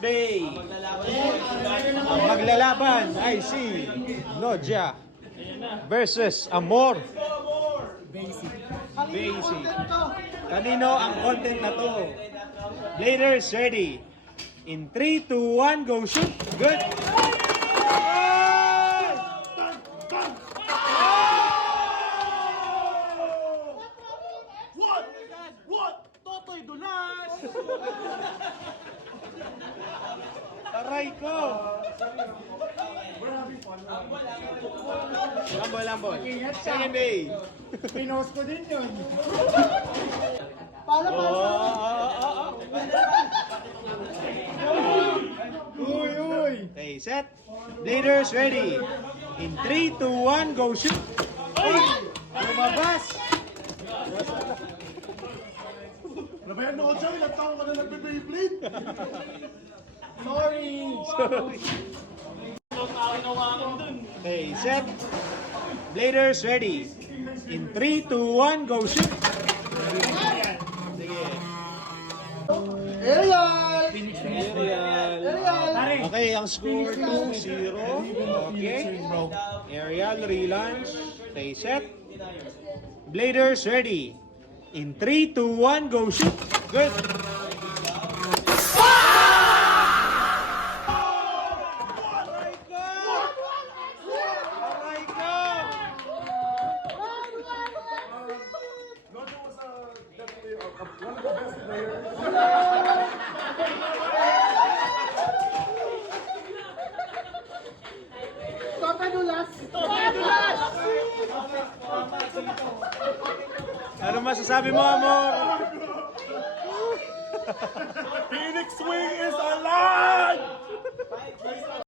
Bay. Ang maglalaban ay si Noja versus Amor. Basic. Kanino ang content na to? Bladers ready. In 3, 2, 1, go shoot. Good. What? Totoy Dulas! Aray ko. Lambol. Second bay. Pinost ko din yun. Uy! Okay, set. Bladers ready. In 3, 2, 1, go shoot. Lumabas. Nabayan mo ko siya, ilang taong ka na nagbe-Beyblade? Sorry! Okay, set. Bladers ready. In 3, 2, 1, go shoot. Sige. Aerial! Okay, ang score 2-0. Okay. Aerial relaunch. Okay, set. Bladers ready. In 3, 2, 1, go shoot. Good. Aray ko! Nojo was definitely one of the best players. Totoy Dulas! Ano masasabi mo, Amor? Phoenix Wing is alive!